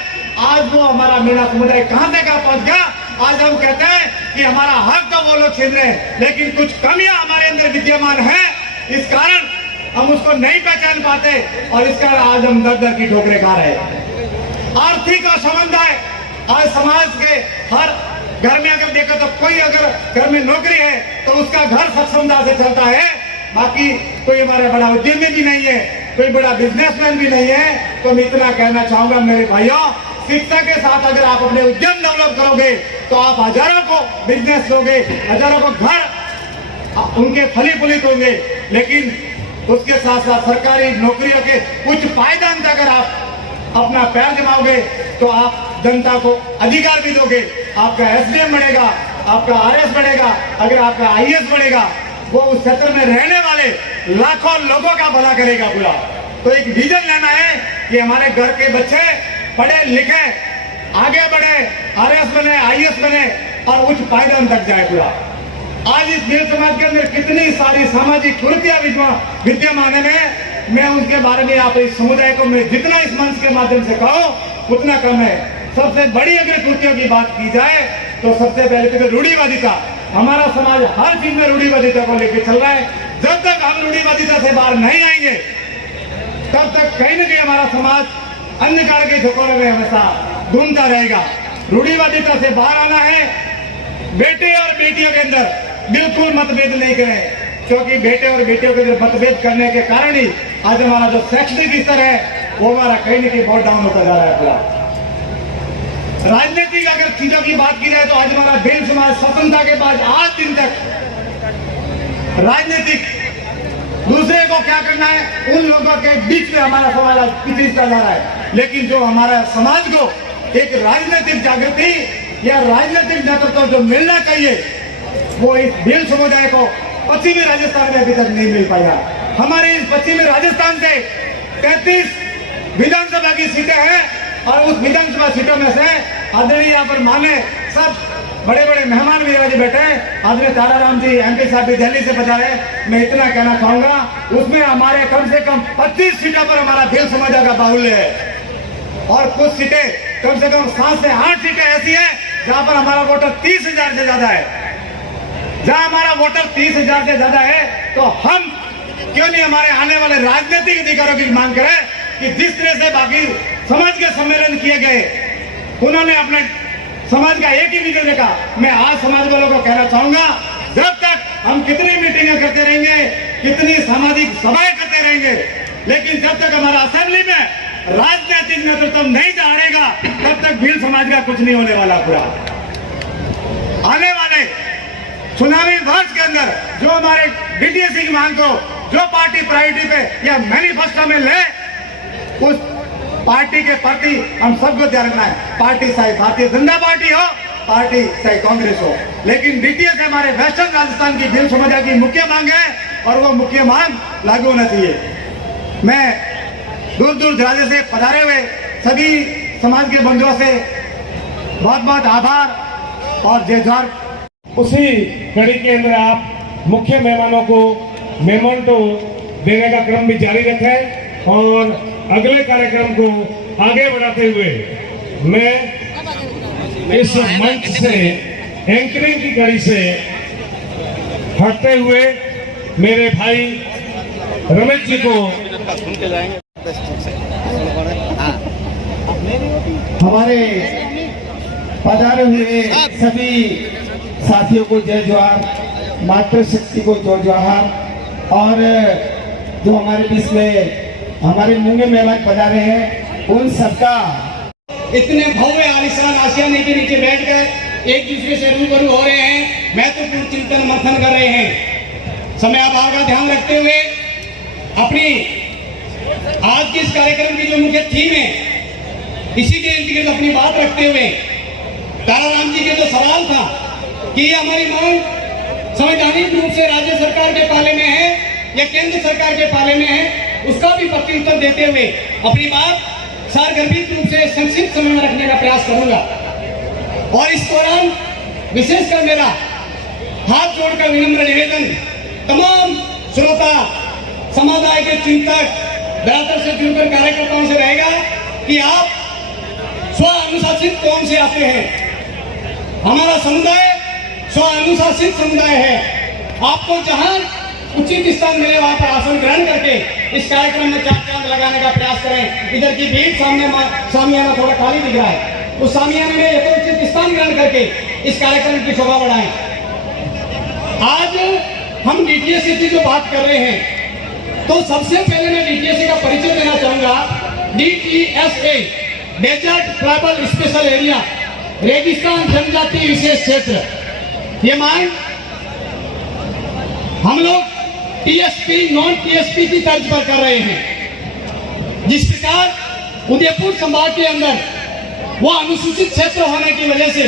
आज वो हमारा मीणा समुदाय कहां से कहां पहुंच गया। आज हम कहते हैं कि हमारा हक तो वो लोग छीन रहे हैं, लेकिन कुछ कमियां हमारे अंदर विद्यमान है, इस कारण हम उसको नहीं पहचान पाते और इस कारण आज हम दर दर की ठोकरें खा रहे हैं। आर्थिक असमंजस आज समाज के हर घर में अगर देखो तो कोई अगर घर में नौकरी है तो उसका घर सक्षमता से चलता है, बाकी कोई हमारा बड़ा उद्यमी भी नहीं है, कोई बड़ा बिजनेसमैन भी नहीं है। तो मैं इतना कहना चाहूंगा मेरे भाइयों, शिक्षा के साथ अगर आप अपने उद्यम डेवलप करोगे तो आप हजारों को बिजनेस दोगे, हजारों को घर उनके फली फलित होंगे। लेकिन उसके साथ साथ सरकारी नौकरियों के कुछ पायदान से अगर आप अपना पैर जमाओगे तो आप जनता को अधिकार भी दोगे। आपका एसडीएम बढ़ेगा, आपका आरएस बढ़ेगा, अगर आपका आईएएस बढ़ेगा, वो उस क्षेत्र में रहने वाले लाखों लोगों का भला करेगा पूरा। तो एक विजन लेना है कि हमारे घर के बच्चे पढ़े लिखे, आगे बढ़े, आरएस बने, आईएएस बने और उच्च पायदान तक जाए पूरा। आज इस भील समाज के अंदर कितनी सारी सामाजिक कुरीतियां विद्यमान है, मैं उनके बारे में आप इस समुदाय को मैं जितना इस मंच के माध्यम से कहूं उतना कम है। सबसे बड़ी अगर कुरीतियों की बात की जाए तो सबसे पहले तो रूढ़िवादिता। हमारा समाज हर चीज में रूढ़िवादिता को लेकर चल रहा है। जब तक हम रूढ़िवादिता से बाहर नहीं आएंगे तब तक कहीं न कहीं हमारा समाज अंधकार के झोंकों में हमेशा घूमता रहेगा। रूढ़िवादिता से बाहर आना है। बेटे और बेटियों के अंदर बिल्कुल मतभेद नहीं करें, क्योंकि बेटे और बेटियों के अंदर मतभेद करने के कारण ही आज हमारा जो शैक्षणिक स्तर है वो हमारा कहीं न कहीं बहुत डाउन होता जा रहा है पूरा। राजनीतिक अगर चीजों की बात की जाए तो आज हमारा भील समाज स्वतंत्रता के बाद आज दिन तक राजनीतिक दूसरे को क्या करना है उन लोगों के बीच में हमारा समाज आज पिछड़ता जा रहा है। लेकिन जो हमारा समाज को एक राजनीतिक जागृति या राजनीतिक नेतृत्व जो मिलना चाहिए वो इस भील समुदाय को पश्चिमी राजस्थान में अभी तक नहीं मिल पाया। हमारे इस पश्चिमी राजस्थान से 33 विधानसभा की सीटें हैं और उस विधानसभा सीटों में से आदरणीय यहाँ पर माने सब बड़े बड़े मेहमान भी आज बैठे हैं। आदरणीय ताराराम जी एमपी साहब भी दिल्ली से पधारे। मैं इतना कहना चाहूंगा उसमें हमारे कम से कम 25 सीटों पर हमारा भील समाज का बाहुल्य है और कुछ सीटें कम से कम 7 से 8 सीटें ऐसी है जहां पर हमारा वोटर 30,000 से ज्यादा है। जहां हमारा वोटर 30,000 से ज्यादा है तो हम क्यों नहीं हमारे आने वाले राजनीतिक अधिकारों की मांग करें कि जिस तरह से बाकी समाज के सम्मेलन किए गए उन्होंने अपने समाज का एक ही विजन देखा। मैं आज समाज वालों को कहना चाहूंगा जब तक हम कितनी मीटिंगें करते रहेंगे, कितनी सामाजिक सभाएं करते रहेंगे, लेकिन जब तक हमारा असेंबली में राजनीतिक नेतृत्व नहीं जानेगा तब तक भील समाज का कुछ नहीं होने वाला पूरा। आने वाले चुनावी वर्ष के अंदर जो हमारे डीटीएसी की मांग को जो पार्टी प्रायोरिटी पे या मैनिफेस्टो में ले उस पार्टी के प्रति हम सबको ध्यान रखना है। पार्टी चाहे भारतीय जनता पार्टी हो, पार्टी चाहे कांग्रेस हो, लेकिन डीटीएस हमारे वेस्टर्न राजस्थान की भील समाज की मुख्य मांग है और वो मुख्य मांग लागू होना चाहिए। मैं दूर दूर दराजे से पधारे हुए सभी समाज के बंधुओं से बहुत बहुत आभार और जय जोहार। उसी कड़ी के अंदर आप मुख्य मेहमानों को मेमोंटो देने का क्रम भी जारी रखें और अगले कार्यक्रम को आगे बढ़ाते हुए मैं इस मंच से एंकरिंग की कड़ी से हटते हुए मेरे भाई रमेश जी को हमारे पधारे हुए सभी साथियों को जय जोहार, मातृशक्ति को जय जोहार और जो हमारे बीच में हमारे मूंगे मेहमान पधारे हैं उन सबका इतने भव्य आलिशान आशियाने के नीचे बैठकर एक दूसरे से रूबरू हो रहे हैं, महत्वपूर्ण चिंतन मंथन कर रहे हैं। समय अभाव का ध्यान रखते हुए अपनी आज के इस कार्यक्रम की जो मुख्य थीम है इसी के अंतर्गत अपनी बात रखते हुए ताराराम जी के जो सवाल था कि ये हमारी मांग संवैधानिक रूप से राज्य सरकार के पाले में है या केंद्र सरकार के पाले में है, उसका भी प्रत्युत्तर देते हुए अपनी बात सारगर्भित रूप से संक्षिप्त समय में रखने का प्रयास करूंगा। और इस दौरान विशेषकर मेरा हाथ जोड़कर विनम्र निवेदन तमाम श्रोता समुदाय के चिंतक धरातल से जुड़कर कार्यकर्ताओं से रहेगा कि आप स्व अनुशासित कौन से आते हैं। हमारा समुदाय स्व अनुशासित समुदाय है। आपको जहां उचित स्थान मिले वहां पर आसन ग्रहण करके इस कार्यक्रम में चार चांद लगाने का प्रयास करें। इधर की भीड़ सामने सामियाना थोड़ा खाली दिख रहा है, उस सामियाने में यथोचित स्थान ग्रहण करके इस कार्यक्रम की शोभा बढ़ाएं। आज हम डीटीएसए की जो बात कर रहे हैं, तो सबसे पहले मैं डीटीएसए का परिचय देना चाहूंगा। डीटीएसए डेजर्ट ट्राइबल स्पेशल एरिया, रेगिस्तान जनजाति विशेष क्षेत्र। ये मांग हम लोग टीएसपी नॉन टीएसपी की तर्ज पर कर रहे हैं। जिस प्रकार उदयपुर संभाग के अंदर वो अनुसूचित क्षेत्र होने की वजह से,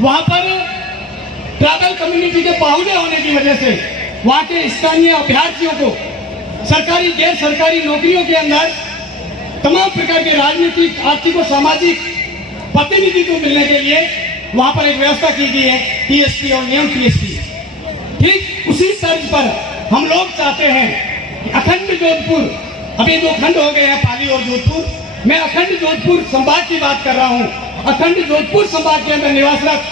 वहां पर ट्राइबल कम्युनिटी के बाहुल्य होने की वजह से वहां के स्थानीय अभ्यर्थियों को सरकारी गैर सरकारी नौकरियों के अंदर तमाम प्रकार के राजनीतिक, आर्थिक और सामाजिक प्रतिनिधित्व मिलने के लिए वहां पर एक व्यवस्था की गई है, टीएसपी और नियम टीएसपी। ठीक उसी तर्ज पर हम लोग चाहते हैं कि अखंड जोधपुर, अभी 2 खंड हो गए हैं, पाली और जोधपुर, मैं अखंड जोधपुर संभाग की बात कर रहा हूं। अखंड जोधपुर संभाग के अंदर निवासरत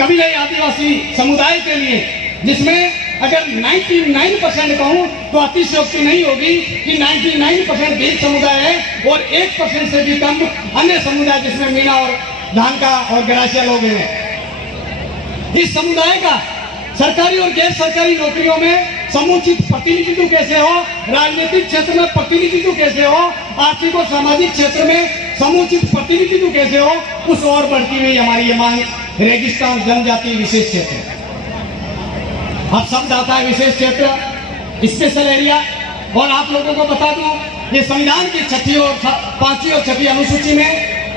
कबीलाई आदिवासी समुदाय के लिए, जिसमें अगर 99% कहूं तो अतिशयोक्ति नहीं होगी कि 99% भील समुदाय है और 1% से भी कम अन्य समुदाय जिसमें मीणा और धानका और गरासिया लोग हैं। इस समुदाय का सरकारी और गैर सरकारी नौकरियों में समुचित प्रतिनिधित्व कैसे हो, राजनीतिक क्षेत्र में प्रतिनिधित्व कैसे हो, आर्थिक और सामाजिक क्षेत्र में समुचित प्रतिनिधित्व कैसे हो, उस ओर बढ़ती हुई हमारी ये मांग रेगिस्तान जनजाति विशेष क्षेत्र। अब शब्द आता है विशेष क्षेत्र, स्पेशल एरिया, और आप लोगों को बता दूं ये संविधान की 6वीं और 5वीं और 6वीं अनुसूची में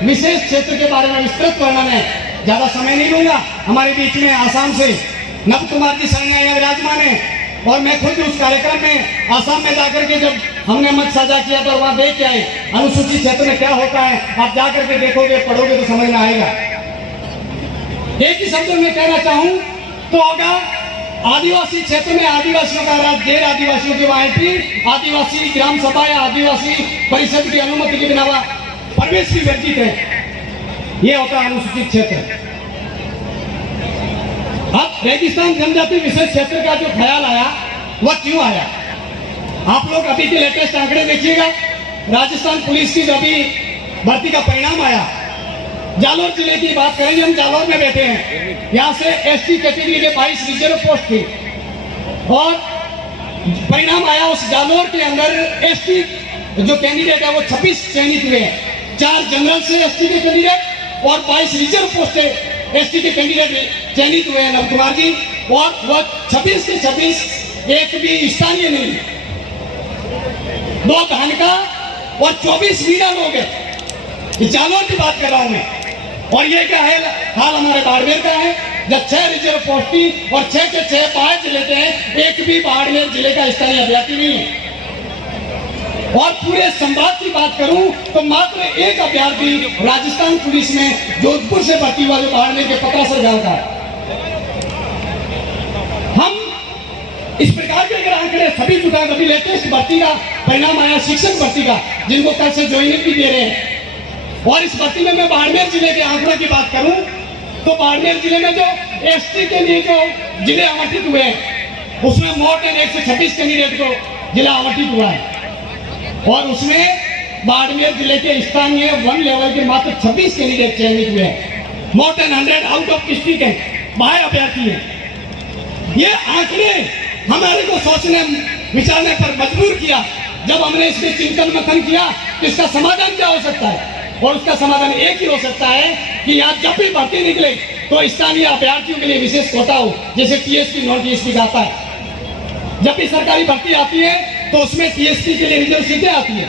विशेष क्षेत्र के बारे में विस्तृत वर्णन है। ज्यादा समय नहीं लूंगा। हमारे बीच में आसाम से नव कुमार जी सरनाया विराजमान है, और मैं खुद उस कार्यक्रम में आसाम में जाकर के जब हमने मंच साझा किया तो वहां देख के आए अनुसूचित क्षेत्र में क्या होता है। आप जाकर के देखोगे, पढ़ोगे तो समझ में आएगा। एक ही शब्द में कहना चाहूं तो होगा, आदिवासी क्षेत्र में आदिवासियों का राज, गैर आदिवासियों की वाहिनी, आदिवासी ग्राम सभा या आदिवासी परिषद की अनुमति के बिना प्रवेश भी वर्जित है। ये होता है अनुसूचित क्षेत्र। अब रेगिस्तान जनजाति विशेष क्षेत्र का जो ख्याल आया वह क्यों आया? आप लोग अभी के लेटेस्ट आंकड़े देखिएगा। राजस्थान पुलिस की अभी भर्ती का परिणाम आया, जालोर जिले की बात करेंगे, हम जालोर में बैठे हैं। यहाँ से एसटी कैटेगरी के 22 रिजर्व पोस्ट थी, और परिणाम आया उस जालोर के अंदर एसटी जो कैंडिडेट है वो 26 चयनित हुए हैं। 4 जनरल से एसटी के कैंडिडेट और 22 रिजर्व पोस्ट एसटी के कैंडिडेट चयनित हुए हैं नव कुमार जी, और वह 26 के 26 एक भी स्थानीय नहीं, 2 धानका और 24 मीणा लोग हैं। जालोर की बात कर रहा हूं मैं। और ये क्या है हाल हमारे बाड़मेर का है, जब 6 रिजर्व पोस्ट थी और 6 के 6 5 जिले के हैं, एक भी बाड़मेर जिले का स्थानीय अभ्यर्थी नहीं है। और पूरे संभाग की बात करूं तो मात्र एक अभ्यर्थी राजस्थान पुलिस में जोधपुर से भर्ती हुआ, जो बाड़मेर के पत्रासर गांव का। हम इस प्रकार के अगर आंकड़े सभी जुटा, कभी लेटेस्ट भर्ती का परिणाम आया शिक्षक भर्ती का, जिनको कल से ज्वाइनिंग भी दे रहे हैं। और इस भर्ती में मैं बाड़मेर जिले के आंकड़ों की बात करूं तो बाड़मेर जिले में जो एसटी के लिए जो जिले आवंटित हुए हैं, उसमें मोर देन 126 कैंडिडेट को जिला आवंटित हुआ है, और उसमें बाड़मेर जिले के स्थानीय 1 लेवल के मात्र 26 कैंडिडेट चयनित हुए हैं। More than 100 out of district है, बाहर अभ्यर्थी है। ये आंकड़े हमारे को सोचने विचारने पर मजबूर किया। जब हमने इसमें चिंतन मंथन किया तो इसका समाधान क्या हो सकता है, और उसका समाधान एक ही हो सकता है कि यहाँ जब भी भर्ती निकले तो स्थानीय अभ्यर्थियों के लिए विशेष कोटा हो, जैसे टीएसपी नॉन टीएसपी का आता है। जब भी सरकारी भर्ती आती है तो उसमें टीएसपी के लिए रिजर्व सीटें आती है।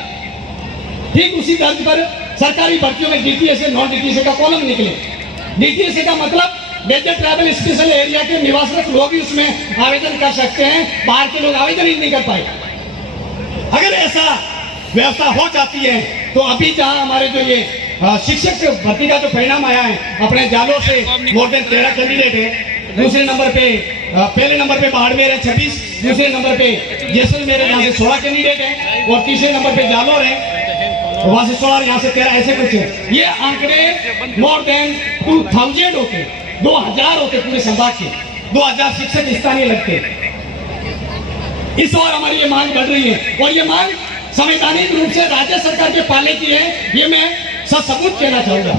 ठीक उसी तर्ज पर सरकारी भर्तियों में डीटीएसए नॉन डीटीएसए का कॉलम निकले। डीटीएसए का मतलब डेजर्ट ट्राइबल स्पेशल एरिया के निवासरत लोग भी उसमें आवेदन कर सकते हैं, बाहर के लोग आवेदन ही नहीं कर पाए। अगर ऐसा व्यवस्था हो जाती है तो अभी जहां हमारे जो ये शिक्षक भर्ती का जो परिणाम आया है, अपने जालोर से मोर देन 13 कैंडिडेट है। दूसरे नंबर पे पहले नंबर पे बाड़मेर है 26, दूसरे नंबर पे जैसलमेर है, यहाँ से 16 कैंडिडेट है, और तीसरे नंबर पे जालोर है, वहां से 16, यहाँ से 13, ऐसे कुछ है। ये आंकड़े मोर देन 2000 होते, 2000 होते पूरे संभाग के, 2000 शिक्षक स्थानीय लगते। इस ओर हमारी ये मांग बढ़ रही है, और ये मांग संवैधानिक रूप से राज्य सरकार के पाले की है। ये मैं सबूत कहना चाहूंगा।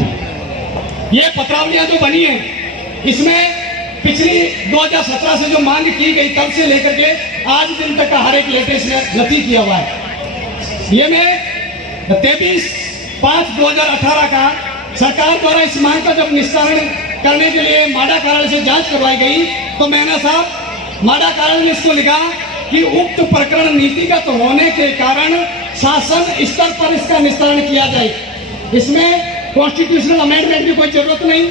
ये पत्रावलियां जो बनी है इसमें पिछली 2017 से जो मांग की गई तब से लेकर के आज दिन तक का हर एक लेटेस्ट नथी किया हुआ है। ये में 23/5/2018 का सरकार द्वारा इस मांग का जब निस्तारण करने के लिए माडा कार्यालय से जांच करवाई गई तो मैंने साहब माडा कार्यालय ने इसको लिखा कि उक्त प्रकरण नीतिगत होने के कारण शासन स्तर पर इसका निस्तारण किया जाए। इसमें कॉन्स्टिट्यूशनल अमेंडमेंट की कोई जरूरत नहीं,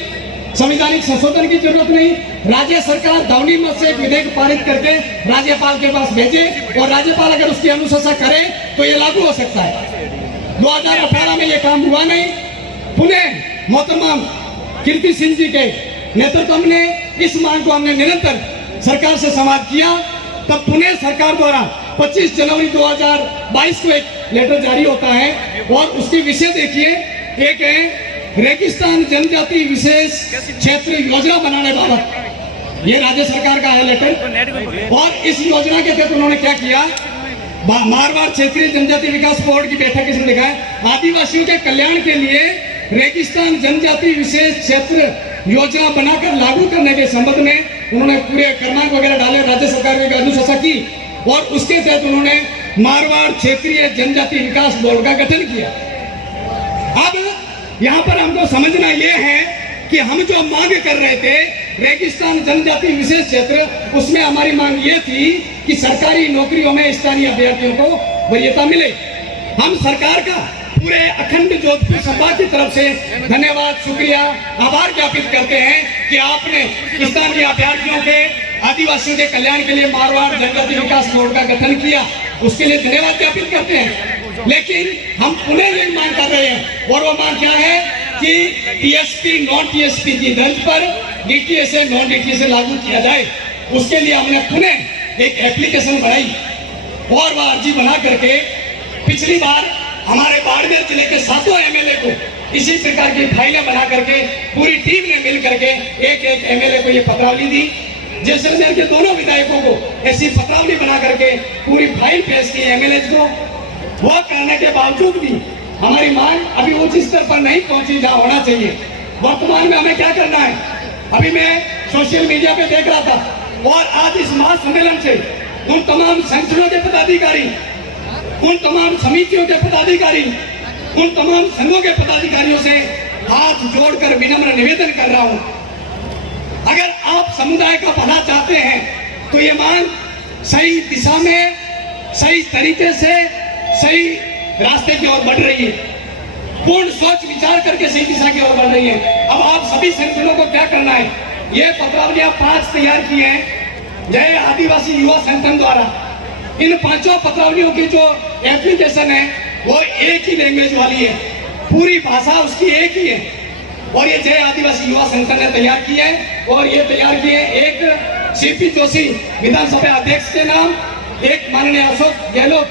संवैधानिक संशोधन की जरूरत नहीं। राज्य सरकार ध्वनि मत से एक विधेयक पारित करके राज्यपाल के पास भेजे और राज्यपाल अगर उसकी अनुशंसा करे तो ये लागू हो सकता है। 2018 में ये काम हुआ नहीं। पुणे मोहतरमा कीर्ति सिंह जी के नेतृत्व में इस मांग को हमने निरंतर सरकार से संवाद किया। तब पुणे सरकार द्वारा 25 जनवरी 2022 को एक लेटर जारी होता है और उसकी विषय देखिए, एक है रेगिस्तान जनजाति विशेष क्षेत्र योजना बनाने बाबत, ये राज्य सरकार का है लेटर। और इस योजना के तहत उन्होंने क्या किया, मारवाड़ क्षेत्रीय जनजाति विकास बोर्ड की बैठक इसमें लिखा है आदिवासियों के कल्याण के लिए रेगिस्तान जनजाति विशेष क्षेत्र योजना बनाकर लागू करने के संबंध में उन्होंने पूरे क्रमांक वगैरह डाले, राज्य सरकार ने अनुशंसा की और उसके तहत उन्होंने मारवाड़ क्षेत्रीय जनजाति विकास बोर्ड का गठन किया। अब यहाँ पर हमको समझना यह है कि हम जो मांग कर रहे थे रेगिस्तान जनजाति विशेष क्षेत्र, उसमें हमारी मांग ये थी कि सरकारी नौकरियों में स्थानीय अभ्यर्थियों को वरीयता मिले। हम सरकार का पूरे अखंड जोधपुर सभा की तरफ से धन्यवाद, शुक्रिया, आभार ज्ञापित करते हैं कि आपने स्थानीय अभ्यर्थियों के आदिवासियों के कल्याण के लिए मारवाड़ जनजाति विकास बोर्ड का गठन किया, उसके लिए धन्यवाद ज्ञापित करते हैं। लेकिन हम पुनः यही मांग कर रहे हैं और वो मांग क्या है कि टीएसपी नॉन टीएसपी की दर्ज पर डीटीएस नॉन डीटीएस लागू किया जाए। उसके लिए हमने पुनः एक एप्लीकेशन बनाई और वह अर्जी बना करके पिछली बार हमारे बाड़मेर जिले के 7 एमएलए को इसी प्रकार की फाइलें बना करके पूरी टीम ने मिल करके एक एमएलए को ये पत्रावली दी। जैसलमेर के दोनों विधायकों को ऐसी पत्रावली बना करके पूरी फाइल पेश की एमएलए को। वो करने के बावजूद भी हमारी मांग अभी उच्च स्तर पर नहीं पहुंची जहां होना चाहिए। वर्तमान में हमें क्या करना है, अभी मैं सोशल मीडिया पे देख रहा था और आज इस महासम्मेलन से उन तमाम संगठनों के पदाधिकारी, उन तमाम समितियों के पदाधिकारी, उन तमाम संघों के पदाधिकारियों से हाथ जोड़कर विनम्र निवेदन कर रहा हूं, अगर आप समुदाय का भला चाहते हैं तो ये मांग सही दिशा में, सही तरीके से, सही रास्ते की ओर बढ़ रही है, पूर्ण सोच विचार करके सही दिशा की ओर बढ़ रही है। अब आप सभी संगठनों को क्या करना है, ये पत्रावलियां 5 तैयार की हैं जय आदिवासी युवा संगठन द्वारा। इन 5 पत्रावलियों की जो एप्लीकेशन है वो एक ही लैंग्वेज वाली है, पूरी भाषा उसकी एक ही है और ये जय आदिवासी युवा संगठन ने तैयार की है। और ये तैयार किए एक सीपी जोशी विधानसभा अध्यक्ष के नाम, एक माननीय अशोक गहलोत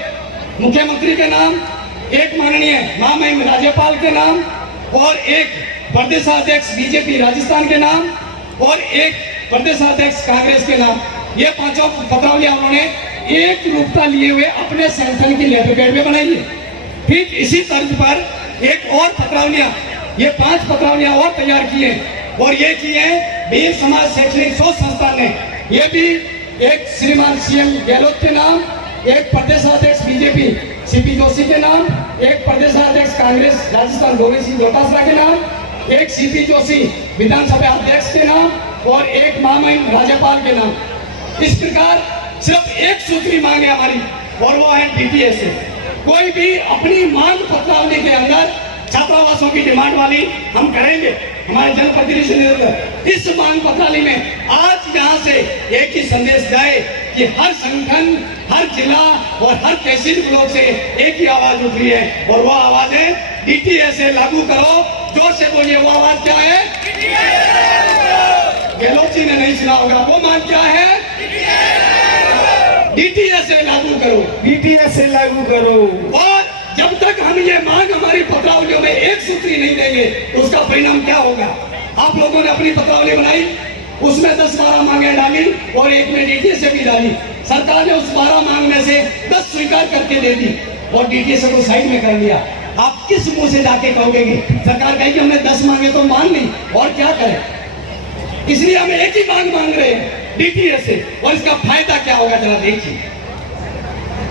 मुख्यमंत्री के नाम, एक माननीय महामहिम राज्यपाल के नाम और एक प्रदेशाध्यक्ष बीजेपी राजस्थान के नाम और एक प्रदेशाध्यक्ष कांग्रेस के नाम। ये 5 पत्रावलियां उन्होंने एक रूपता लिए हुए अपने संगठन की लेटर पैड में बनाई है। ठीक इसी तर्ज पर एक और पत्रावलियां, ये 5 पत्रावलियां और तैयार की हैं और ये की है वीर समाज शैक्षणिक शोध संस्थान ने। ये भी एक श्रीमान सीएम गहलोत के नाम, एक प्रदेशाध्यक्ष बीजेपी सीपी जोशी के नाम, एक प्रदेशाध्यक्ष कांग्रेस राजस्थान गोविंद सिंह डोटासरा के नाम, एक सीपी जोशी विधानसभा अध्यक्ष के नाम और एक महामहिम राज्यपाल के नाम। इस प्रकार सिर्फ एक सूत्री मांग है हमारी और वो है डीटीएस। कोई भी अपनी मांग पत्रावली के अंदर छात्रावासों की डिमांड वाली हम करेंगे, हमारे जनप्रतिनिधि से इस मांग पत्रावली में आज यहाँ से एक ही संदेश जाए कि हर संगठन, हर जिला और हर तहसील ब्लॉक से एक ही आवाज उठ रही है और वो आवाज है डीटीएस लागू करो। जोर से बोलिए, वो आवाज क्या है? गहलोत जी ने नहीं सुना होगा, वो मांग क्या है? डीटीएस लागू करो, डीटीएस लागू करो। और जब तक हम ये मांग हमारी पत्रावलियों में एक सूत्री नहीं देंगे तो उसका परिणाम क्या होगा? आप लोगों ने अपनी पत्रावली बनाई, उसमें 10-12 मांगे डाली और एक में डीटीएस भी डाली। सरकार ने उस 12 मांग में से 10 स्वीकार करके दे दी और डीटीएस को साइड में कर दिया। आप किस मुंह से जाके कहोगे कि सरकार कहे कि हमने 10 मांगे तो मान ली, और क्या करें? इसलिए हम एक ही मांग रहे हैं डीटीएस से, और इसका फायदा क्या होगा जरा देखिए।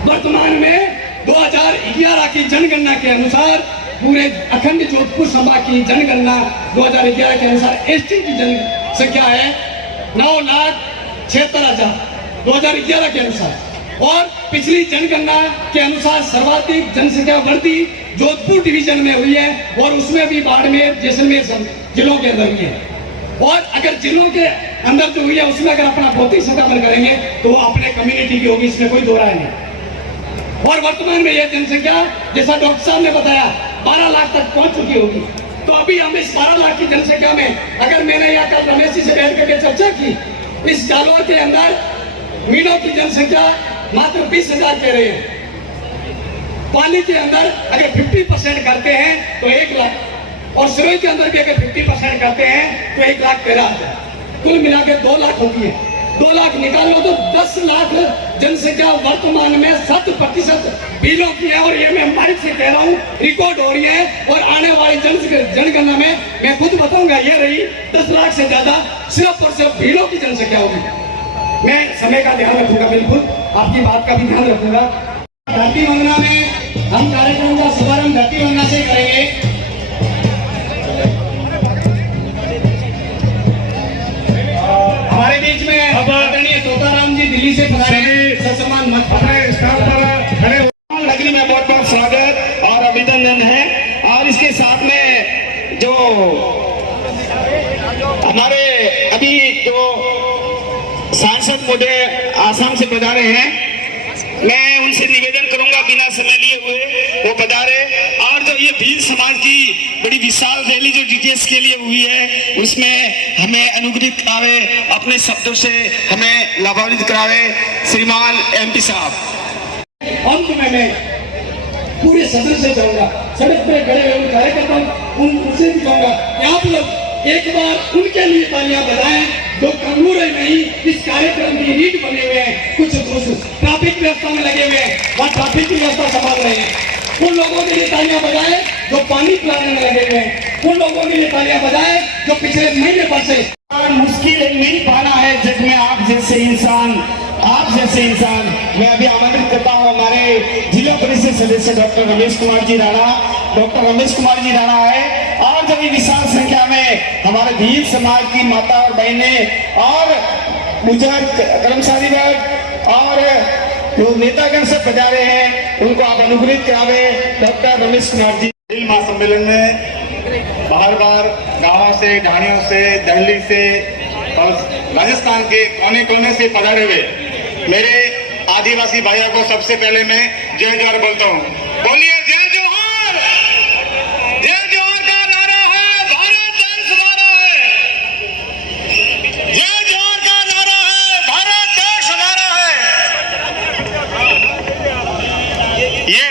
वर्तमान में 2011 की जनगणना के अनुसार पूरे अखंड जोधपुर संभाग की जनगणना 2011 के अनुसार एसटी की जनसंख्या है 9,76,000 2011 के अनुसार, और पिछली जनगणना के अनुसार सर्वाधिक जनसंख्या वृद्धि जोधपुर डिवीजन में हुई है, और उसमें भी बाड़मेर जैसलमेर जिलों के अंदर हुई है। और अगर जिलों के अंदर जो हुई है उसमें अगर अपना भौतिक सत्यापन करेंगे तो वो अपने कम्युनिटी की होगी, इसमें कोई दो राय नहीं। और वर्तमान में यह जनसंख्या जैसा डॉक्टर साहब ने बताया 12 लाख तक पहुंच चुकी होगी। तो अभी हम इस 12 लाख की जनसंख्या में, अगर मैंने या कल रमेश जी से बैठ करके चर्चा की, इस जालौर के अंदर मीनों की जनसंख्या मात्र 20,000 कह रहे हैं। पाली के अंदर अगर 50% करते हैं तो 1 लाख, और सिरोही के अंदर भी अगर 50% करते हैं तो 1,13,000, कुल मिलाकर 2 लाख होती है। 2 लाख निकाल लो तो 10 लाख जनसंख्या वर्तमान में 7% बिलों की है, और ये मैं माइक से कह रहा हूँ, रिकॉर्ड हो रही है। और आने वाली जनगणना में मैं खुद बताऊंगा, ये रही 10 लाख से ज्यादा सिर्फ और सिर्फ बिलों की जनसंख्या होगी। मैं समय का ध्यान रखूंगा, बिल्कुल आपकी बात का भी ध्यान रखूंगा। धरती वंदना में हम कार्यक्रम का शुभारंभ धरती वंदना से करेंगे। हमारे बीच में आदरणीय तोताराम जी दिल्ली से पधारे, ससम्मान मत अपने स्थान पर खड़े नगरी में बहुत बहुत स्वागत और अभिनंदन है। और इसके साथ में जो हमारे अभी जो सांसद महोदय आसाम से पधारे हैं, मैं उनसे निवेदन करूंगा बिना समय लिए हुए वो पधारे। और जो ये भील समाज की बड़ी विशाल रैली जो डीटीएस के लिए हुई है, उसमें हमें अनुग्रहित करावे, अपने शब्दों से हमें लाभान्वित करावे श्रीमान एमपी साहब। अंत में मैं पूरे सदन से चाहूंगा, सड़क पर खड़े हुए कार्यकर्ता उनसे भी चाहूंगा कि आप लोग एक बार उनके लिए तालियां बजाएं जो कंगूरे नहीं इस कार्यक्रम की रीढ़ बने हुए हैं। कुछ ट्रैफिक व्यवस्था में लगे हुए हैं, वहाँ ट्रैफिक की व्यवस्था संभाल रहे हैं। उन लोगों के लिए तालियां बजाएं जो पानी पिलाने में लगे हुए हैं। उन लोगों के लिए तालियां बजाएं जो पिछले महीने पर से मुश्किल नहीं पाना है जग में आप जैसे इंसान, आप जैसे इंसान। मैं अभी आमंत्रित करता हूँ हमारे जिला परिषद सदस्य डॉक्टर रमेश कुमार जी राणा। डॉक्टर रमेश कुमार जी राणा है, और जो विशाल संख्या में हमारे भील समाज की माता और बहनें और बुजुर्ग कर्मचारी वर्ग और जो नेतागण से पधारे हैं, उनको आप अनुग्रहित करावे। डॉक्टर रमेश कुमार जी। भील महासम्मेलन में बार बार गांवों से, ढाणियों से, दिल्ली से और राजस्थान के कोने कोने से पधारे हुए मेरे आदिवासी भाइयों को सबसे पहले मैं जय जोहार बोलता हूँ। बोलिए जय जोहार। जय जोहार का नारा है, भारत देश हमारा है। जय जोहार का नारा है, भारत देश हमारा है। ये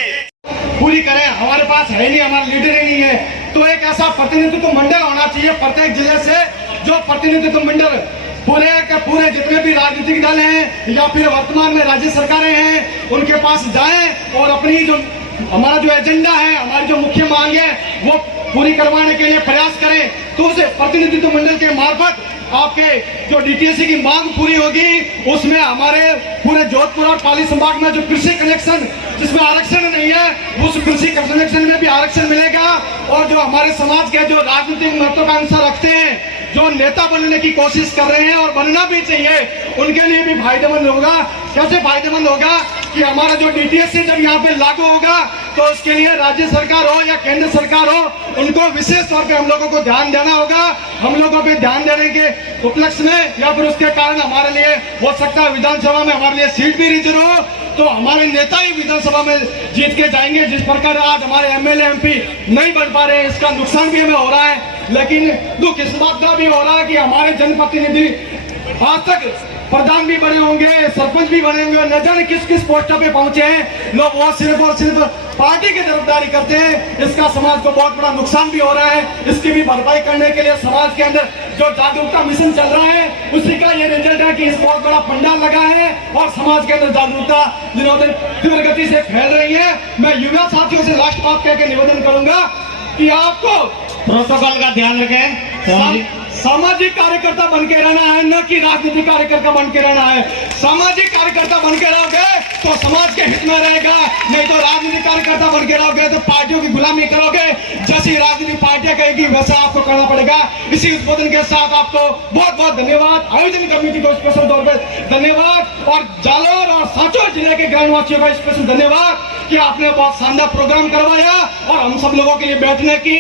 पूरी करें। हमारे पास है नहीं, हमारा लीडर ही नहीं है, तो एक ऐसा प्रतिनिधित्व मंडल होना चाहिए प्रत्येक जिले से, जो प्रतिनिधित्व मंडल पूरे के पूरे जितने भी राजनीतिक दल हैं या फिर वर्तमान में राज्य सरकारें हैं, उनके पास जाएं और अपनी जो हमारा जो एजेंडा है, हमारी जो मुख्य मांग है, वो पूरी करवाने के लिए प्रयास करें। तो उस प्रतिनिधित्व मंडल के मार्फत आपके जो डीटीएससी की मांग पूरी होगी, उसमें हमारे पूरे जोधपुर और पाली संभाग में जो कृषि कनेक्शन जिसमें आरक्षण नहीं है, उस कृषि कनेक्शन में भी आरक्षण मिलेगा। और जो हमारे समाज के जो राजनीतिक महत्वाकांक्षा रखते हैं, जो नेता बनने की कोशिश कर रहे हैं और बनना भी चाहिए, उनके लिए भी फायदेमंद होगा। कैसे फायदेमंद होगा कि हमारा जो डीटीएससी जब यहाँ पे लागू होगा तो उसके लिए राज्य सरकार हो या केंद्र सरकार हो, उनको विशेष तौर पे हम लोगों को ध्यान देना होगा। हम लोगों पे ध्यान देने के उपलक्ष्य में या फिर उसके कारण हमारे लिए हो सकता है विधानसभा में हमारे लिए सीट भी रिजर्व हो, तो हमारे नेता ही विधानसभा में जीत के जाएंगे। जिस प्रकार आज हमारे एमएलए एमपी नहीं बन पा रहे हैं, इसका नुकसान भी हमें हो रहा है। लेकिन दुख इस बात का भी हो रहा है कि हमारे जनप्रतिनिधि आज तक प्रधान भी बने होंगे, सरपंच भी बने होंगे, न जाने किस किस पोस्टर पे पहुंचे हैं लोग, वो सिर्फ और सिर्फ पार्टी की तरफदारी करते हैं। इसका समाज को बहुत बड़ा नुकसान भी हो रहा है। इसकी भी भरपाई करने के लिए समाज के अंदर जो जागरूकता मिशन चल रहा है उसी का ये रिजल्ट है कि इस बहुत बड़ा पंडाल लगा है और समाज के अंदर जागरूकता दिनों दिन तीव्र गति से फैल रही है। मैं युवा साथियों से लास्ट बात कह के निवेदन करूंगा कि आपको प्रोटोकॉल का ध्यान रखें। सामाजिक कार्यकर्ता बन के रहना है, न कि राजनीतिक कार्यकर्ता बन के रहना है। सामाजिक कार्यकर्ता बन के रहोगे तो समाज के हित में रहेगा, नहीं तो राजनीतिक कार्यकर्ता बन के रहोगे तो पार्टियों की गुलामी करोगे। जैसी राजनीतिक पार्टियां कहेगी वैसा आपको करना पड़ेगा। इसी उद्बोधन के साथ आपको बहुत बहुत धन्यवाद, आयोजन कमेटी को स्पेशल तौर पर धन्यवाद और जालोर और सांचौर जिले के ग्रामवासियों का स्पेशल धन्यवाद कि आपने बहुत शानदार प्रोग्राम करवाया और हम सब लोगों के लिए बैठने की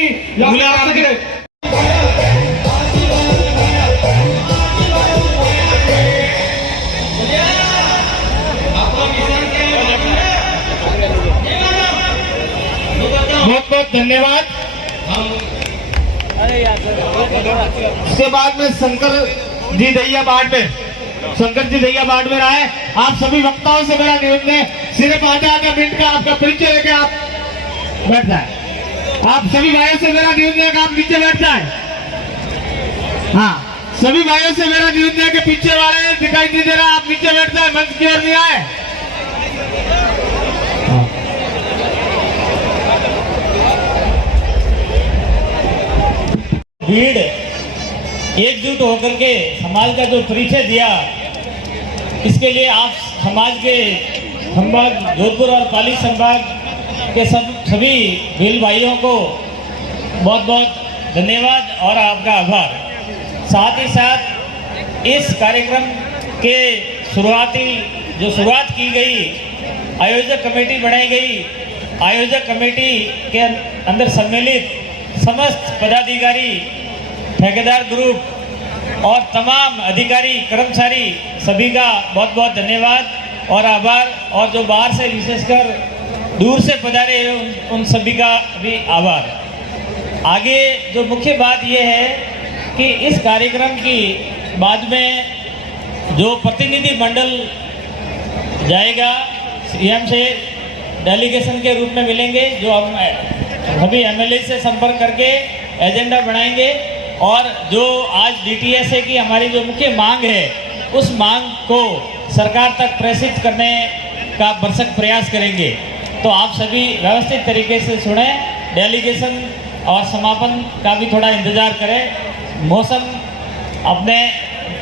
बहुत बहुत धन्यवाद। उसके बाद में शंकर जी दहिया बाढ़ में रहा है। आप सभी वक्ताओं से मेरा निवेदन है, सिर्फ आधा मिनट का आपका परिचय लेके आप बैठ जाए। आप सभी भाइयों से मेरा निवेदन है कि आप नीचे बैठ जाए। हाँ, सभी भाइयों से मेरा निवेदन है कि पीछे वाले दिखाई नहीं दे रहा, आप नीचे बैठ जाए, मंच की ओर नहीं आए। भीड़ एकजुट होकर के समाज का जो परिचय दिया, इसके लिए आप समाज के संभाग जोधपुर और पाली संभाग के सभी भील भाइयों को बहुत बहुत धन्यवाद और आपका आभार। साथ ही साथ इस कार्यक्रम के शुरुआत की गई, आयोजक कमेटी बनाई गई, आयोजक कमेटी के अंदर सम्मिलित समस्त पदाधिकारी, ठेकेदार ग्रुप और तमाम अधिकारी कर्मचारी सभी का बहुत बहुत धन्यवाद और आभार। और जो बाहर से विशेषकर दूर से पधारे उन सभी का भी आभार। आगे जो मुख्य बात यह है कि इस कार्यक्रम की बाद में जो प्रतिनिधि मंडल जाएगा सीएम से डेलीगेशन के रूप में मिलेंगे, जो हम सभी एमएलए से संपर्क करके एजेंडा बनाएंगे और जो आज डीटीएसए की हमारी जो मुख्य मांग है उस मांग को सरकार तक प्रेषित करने का भरसक प्रयास करेंगे। तो आप सभी व्यवस्थित तरीके से सुने, डेलीगेशन और समापन का भी थोड़ा इंतजार करें। मौसम अपने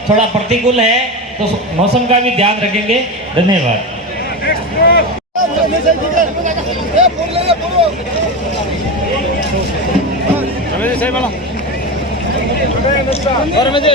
थोड़ा प्रतिकूल है तो मौसम का भी ध्यान रखेंगे। धन्यवाद। और मुझे